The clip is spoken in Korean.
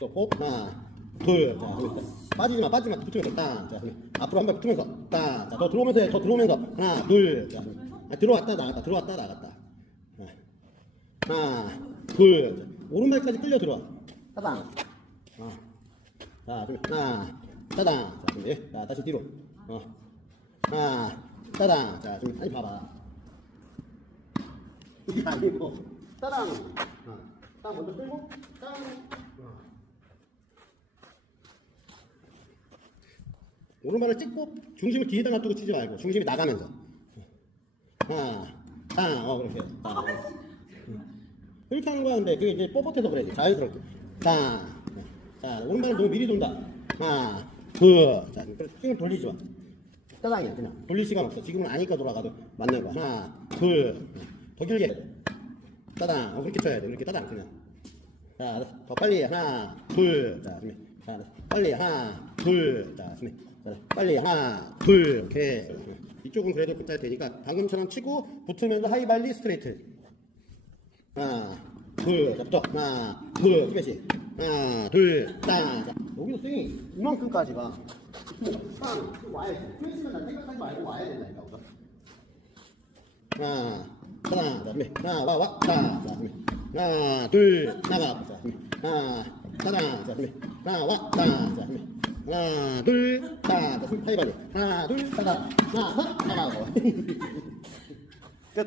또 호흡. 하나 둘자 빠지지 마 빠지지 마. 붙으면서 땅자 앞으로 한 발 붙으면서. 땅자더 들어오면서 해, 더 들어오면서. 하나 둘자 들어왔다 나갔다 들어왔다 나갔다. 하나 둘 오른발까지 끌려 들어와. 따당. 어. 자 하나 따당. 자 준비 자 다시 뒤로. 어. 하나 따당. 자 준비 아니 봐봐. 이게 아니고. 따당. 어. 따 먼저 끌고. 따당. 어. 오른발을 찍고 중심을 뒤에다 놔두고 치지 말고 중심이 나가면서. 하나 땅어 그렇게. 땅. 이렇게 하는 거야. 근데 그게 이제 뻣뻣해서 그래. 자연스럽게. 땅. 자 오른발은 너무 미리 돈다. 하나 둘자 힘을 돌리지 마. 따당이야 그냥. 돌릴 시간 없어. 지금은 아니까 돌아가도 맞는 거. 하나 둘더 길게. 따당 어 그렇게 쳐야 돼. 그렇게 따당 그냥. 자더 빨리 하나 둘자 자 빨리 하나 둘자 자, 빨리 하나 둘 이렇게 이쪽은 그래도 붙어야 되니까 방금처럼 치고 붙으면서 하이발리 스트레이트 하나 둘 자, 붙어 하나 둘 스매시 하나 둘땅 여기서 스윙이 이만큼까지가 땅 와야 돼 스매시면 난 생각하지 말고 와야 된다니까 우선 하나 하나 자 준비 하나 와와자 자 준비 하나 둘 나가 하나 하나 자 준비 하나 와자 자 준비 하나 둘 자, 자 준비 하이발리 하나 둘 따다 하나 헛 나가고